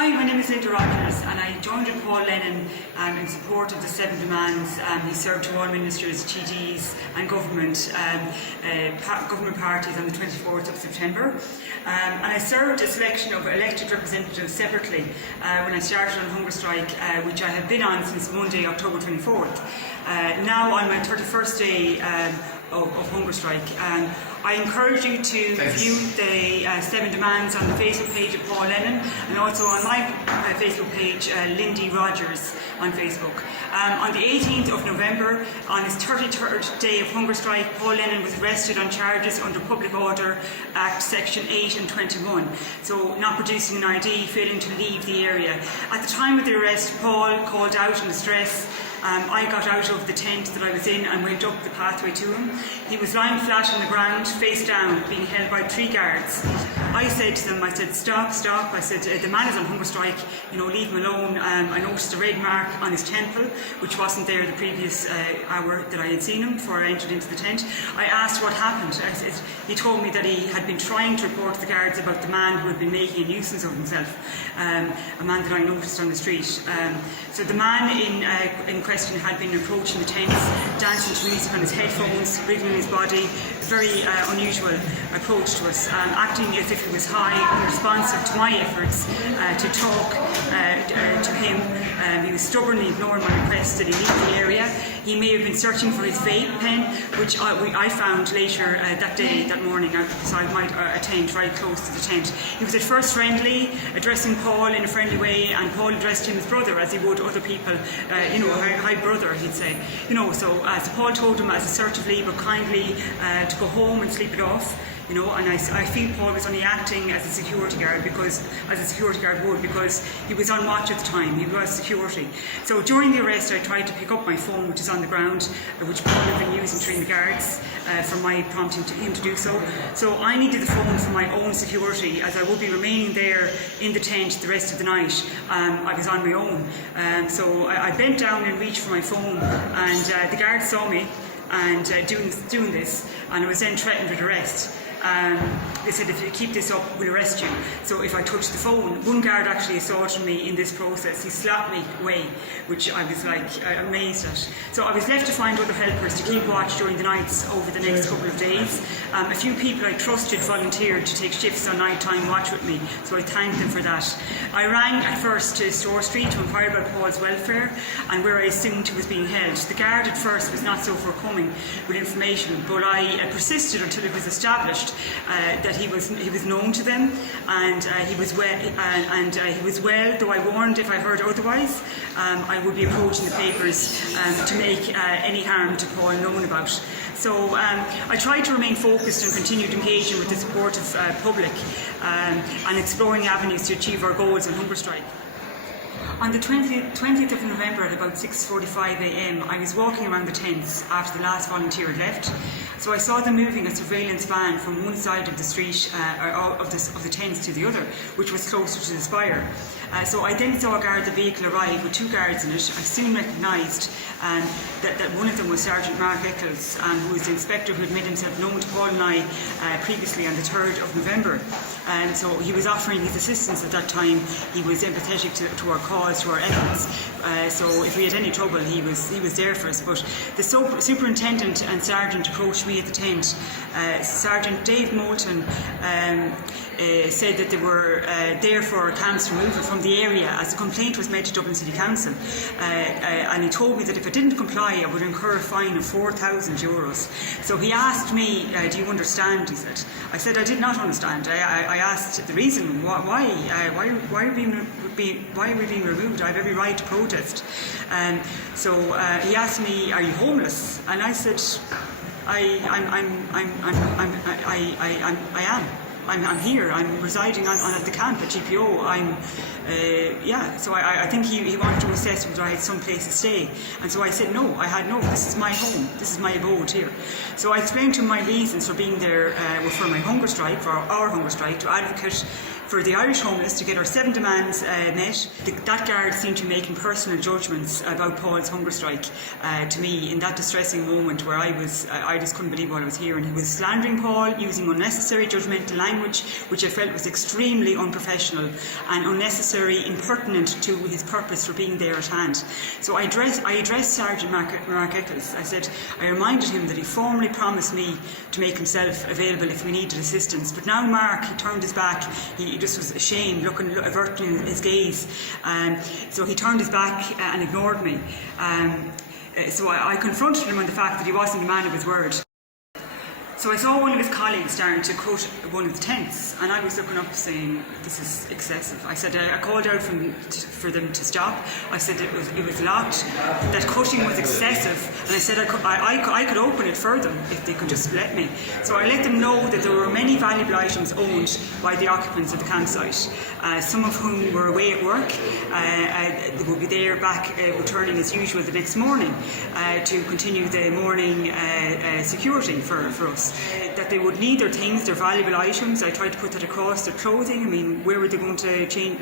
Hi, my name is Linda Rogers and I joined with Paul Lennon in support of the 7 demands he served to all ministers, TDs and government parties on the 24th of September. And I served a selection of elected representatives separately when I started on hunger strike, which I have been on since Monday, October 24th. Now on my 31st day of hunger strike. I encourage you to view the 7 demands on the Facebook page of Paul Lennon and also on my Facebook page, Lindy Rogers on Facebook. On the 18th of November, on his 33rd day of hunger strike, Paul Lennon was arrested on charges under Public Order Act Section 8 and 21. So not producing an ID, failing to leave the area. At the time of the arrest, Paul called out in distress. I got out of the tent that I was in and went up the pathway to him. He was lying flat on the ground, face down, being held by 3 guards. I said to them, I said, stop, stop. I said, the man is on hunger strike, leave him alone. I noticed a red mark on his temple, which wasn't there the previous hour that I had seen him before I entered into the tent. I asked what happened. He told me that he had been trying to report to the guards about the man who had been making a nuisance of himself, a man that I noticed on the street. So the man in question had been approaching the tents, dancing to music on his headphones, wriggling his body. Very unusual approach to us, acting as if he was high, unresponsive to my efforts to talk to him. He was stubbornly ignoring my request that he leave the area. He may have been searching for his vape pen, which I found later that morning, so I might attend very close to the tent. He was at first friendly, addressing Paul in a friendly way, and Paul addressed him as brother, as he would other people, hi brother, he'd say. So Paul told him as assertively but kindly to go home and sleep it off. And I feel Paul was only acting as a security guard because he was on watch at the time. He was security. So during the arrest, I tried to pick up my phone, which is on the ground, which Paul had been using to train the guards for my prompting to him to do so. So I needed the phone for my own security, as I would be remaining there in the tent the rest of the night. I was on my own. So I bent down and reached for my phone, and the guards saw me and doing this, and I was then threatened with arrest. They said, if you keep this up, we'll arrest you. So if I touched the phone, one guard actually assaulted me in this process. He slapped me away, which I was amazed at. So I was left to find other helpers to keep watch during the nights over the next couple of days. A few people I trusted volunteered to take shifts on nighttime watch with me, so I thanked them for that. I rang at first to Store Street to inquire about Paul's welfare and where I assumed he was being held. The guard at first was not so forthcoming with information, but I persisted until it was established that he was known to them, and he was well. Though I warned if I heard otherwise, I would be approaching the papers to make any harm to Paul known about. So I tried to remain focused and continued engaging with the supportive public and exploring avenues to achieve our goals on hunger strike. On the 20th of November at about 6:45 a.m, I was walking around the tents after the last volunteer had left. So I saw them moving a surveillance van from one side of the street of the tents to the other, which was closer to the spire. So I then saw a guard the vehicle arrive with 2 guards in it. I soon recognised that one of them was Sergeant Mark Eccles, who was the inspector who had made himself known to Paul and I previously on the 3rd of November. So he was offering his assistance at that time. He was empathetic to our cause, to our efforts. So if we had any trouble, he was there for us. But the superintendent and sergeant approached me at the tent. Sergeant Dave Moulton said that they were there for camps removal from the area, as the complaint was made to Dublin City Council. And he told me that if I didn't comply, I would incur a fine of €4,000. So he asked me, do you understand? He said. I said I did not understand. I asked the reason why are we being removed? I have every right to protest. So he asked me, are you homeless? And I said, I am. I'm here. I'm residing at the camp at GPO. So I think he wanted to assess whether I had some place to stay. And so I said, no, I had no. This is my home. This is my abode here. So I explained to him my reasons for being there for my hunger strike, for our hunger strike, to advocate for the Irish homeless to get our 7 demands met. That guard seemed to be making personal judgments about Paul's hunger strike to me in that distressing moment where I just couldn't believe what I was hearing. He was slandering Paul, using unnecessary judgmental language, which I felt was extremely unprofessional and unnecessary, impertinent to his purpose for being there at hand. So I addressed Sergeant Mark Eccles. I said, I reminded him that he formally promised me to make himself available if we needed assistance. But now Mark, he turned his back. He just was ashamed, averting his gaze. So he turned his back and ignored me. So I confronted him on the fact that he wasn't a man of his word. So I saw one of his colleagues starting to cut one of the tents, and I was looking up saying, this is excessive. I said, I called out for them to stop. I said it was locked, that cutting was excessive, and I said I could open it for them if they could just let me. So I let them know that there were many valuable items owned by the occupants of the campsite, some of whom were away at work. They would be there back returning as usual the next morning to continue the morning security for us. That they would need their things, their valuable items. I tried to put that across their clothing. I mean, where were they going to change?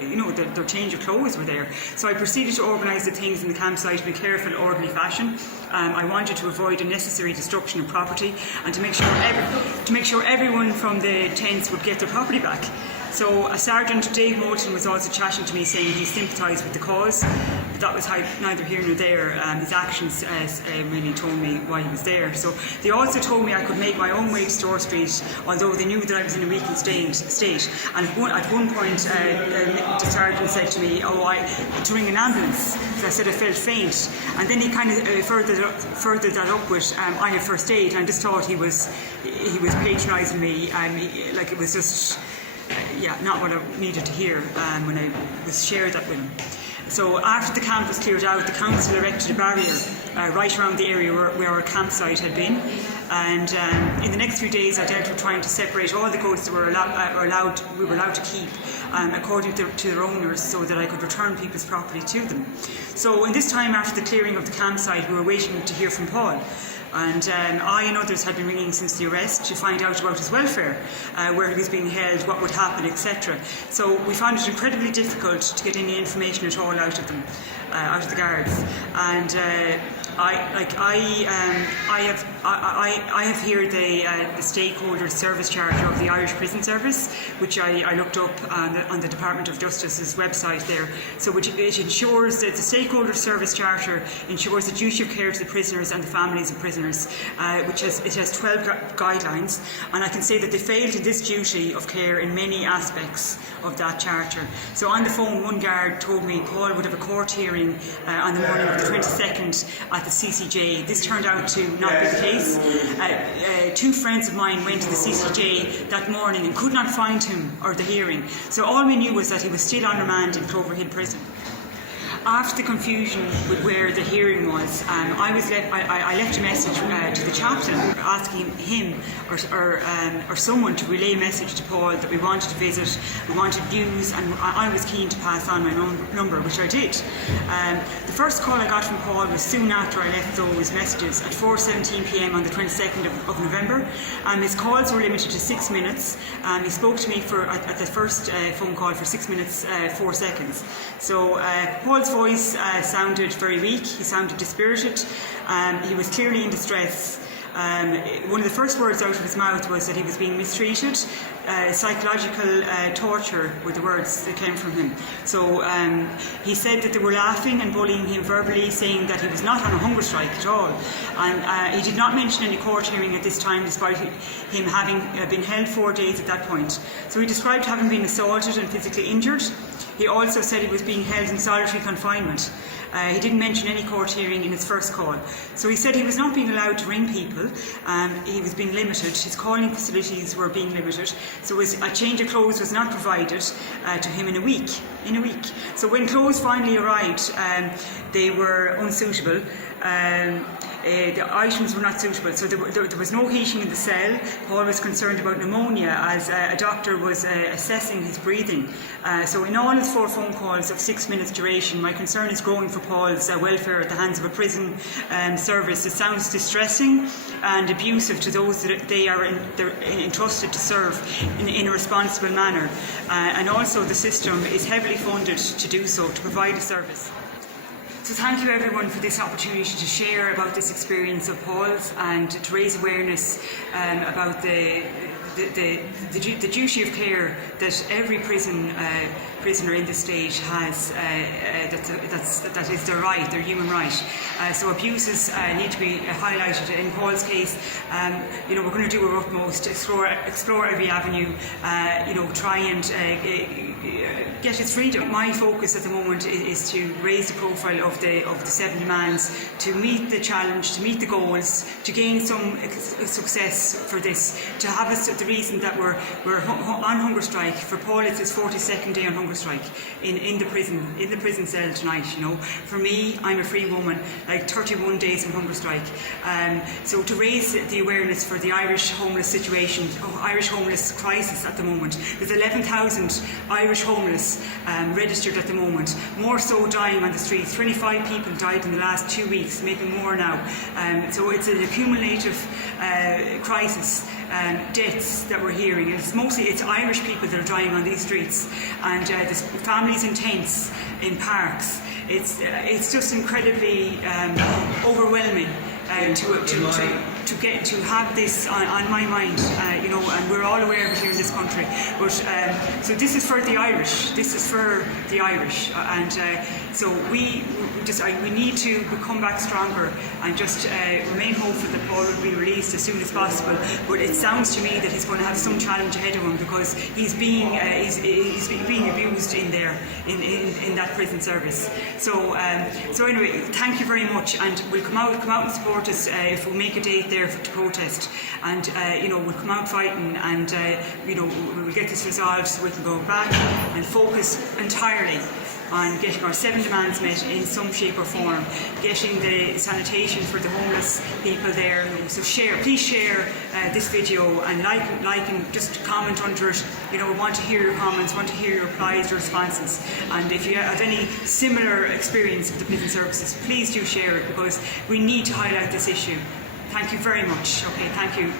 You know, their change of clothes were there. So I proceeded to organise the things in the campsite in a careful, orderly fashion. I wanted to avoid unnecessary destruction of property and to make sure everyone from the tents would get their property back. So Sergeant Dave Moulton was also chatting to me, saying he sympathised with the cause, but that was neither here nor there. His actions really told me why he was there. So they also told me I could make my own way to Store Street, although they knew that I was in a weakened state. And at one point, the sergeant said to me, to ring an ambulance. So I said I felt faint. And then he kind of furthered that up with, I have first aid. And I just thought he was patronising me. Like it was just... not what I needed to hear when I was shared that with him. So after the camp was cleared out, the council erected a barrier right around the area where our campsite had been. And in the next few days, I dealt with trying to separate all the goats that we were allowed to keep according to their owners, so that I could return people's property to them. So in this time after the clearing of the campsite, we were waiting to hear from Paul. And I and others had been ringing since the arrest to find out about his welfare, where he was being held, what would happen, etc. So we found it incredibly difficult to get any information at all out of them, out of the guards. And I have here the Stakeholder Service Charter of the Irish Prison Service, which I looked up on the Department of Justice's website there. So it ensures that the Stakeholder Service Charter ensures the duty of care to the prisoners and the families of prisoners, which has 12 guidelines, and I can say that they failed in this duty of care in many aspects of that charter. So on the phone, one guard told me Paul would have a court hearing on the morning of the 22nd at the CCJ. This turned out to not be the case. 2 friends of mine went to the CCJ that morning and could not find him or the hearing. So all we knew was that he was still on remand in Clover Hill Prison. After the confusion with where the hearing was, I left a message to the chaplain asking him or someone to relay a message to Paul that we wanted to visit, we wanted news, and I was keen to pass on my number, which I did. The first call I got from Paul was soon after I left those messages at 4:17 p.m. on the 22nd of November. His calls were limited to 6 minutes. He spoke to me at the first phone call for 6 minutes 4 seconds. So Paul's voice sounded very weak. He sounded dispirited. He was clearly in distress. One of the first words out of his mouth was that he was being mistreated. Psychological torture were the words that came from him. So he said that they were laughing and bullying him verbally, saying that he was not on a hunger strike at all. And he did not mention any court hearing at this time, despite him having been held 4 days at that point. So he described having been assaulted and physically injured. He also said he was being held in solitary confinement. He didn't mention any court hearing in his first call. So he said he was not being allowed to ring people. He was being limited. His calling facilities were being limited. So a change of clothes was not provided to him in a week. So when clothes finally arrived, they were unsuitable. the items were not suitable, so there was no heating in the cell. Paul was concerned about pneumonia as a doctor was assessing his breathing. So in all his 4 phone calls of 6 minutes duration, my concern is growing for Paul's welfare at the hands of a prison service. It sounds distressing and abusive to those that they're entrusted to serve in a responsible manner. And also the system is heavily funded to do so, to provide a service. So thank you everyone for this opportunity to share about this experience of Paul's and to raise awareness about the duty of care that every prisoner in this state has. That is their right, their human right. So abuses need to be highlighted. In Paul's case, we're going to do our utmost to explore every avenue. Try and get his freedom. My focus at the moment is to raise the profile of the 7 demands, to meet the challenge, to meet the goals, to gain some success for this, to have the reason that we're on hunger strike. For Paul, it's his 42nd day on hunger strike in the prison cell tonight. For me, I'm a free woman, like 31 days on hunger strike. So to raise the awareness for the Irish homeless situation, Irish homeless crisis at the moment. There's 11,000 Irish homeless registered at the moment, more so dying on the streets. 25 people died in the last 2 weeks, maybe more now. So it's an accumulative crisis. Deaths that we're hearing. It's Irish people that are dying on these streets, and there's families in tents in parks. It's just incredibly overwhelming to have this on my mind, and we're all aware of it here in this country. But so this is for the Irish. This is for the Irish, and so we need to come back stronger and just remain hopeful that Paul will be released as soon as possible. But it sounds to me that he's going to have some challenge ahead of him, because he's being abused in there in that prison service. So anyway, thank you very much, and we'll come out and support us if we make a date there to protest, and we'll come out fighting, and we'll get this resolved so we can go back and focus entirely on getting our 7 demands met in some shape or form, getting the sanitation for the homeless people there. So please share this video and like and just comment under it. We want to hear your comments, want to hear your replies, your responses. And if you have any similar experience of the prison services, please do share it, because we need to highlight this issue. Thank you very much. Okay, thank you.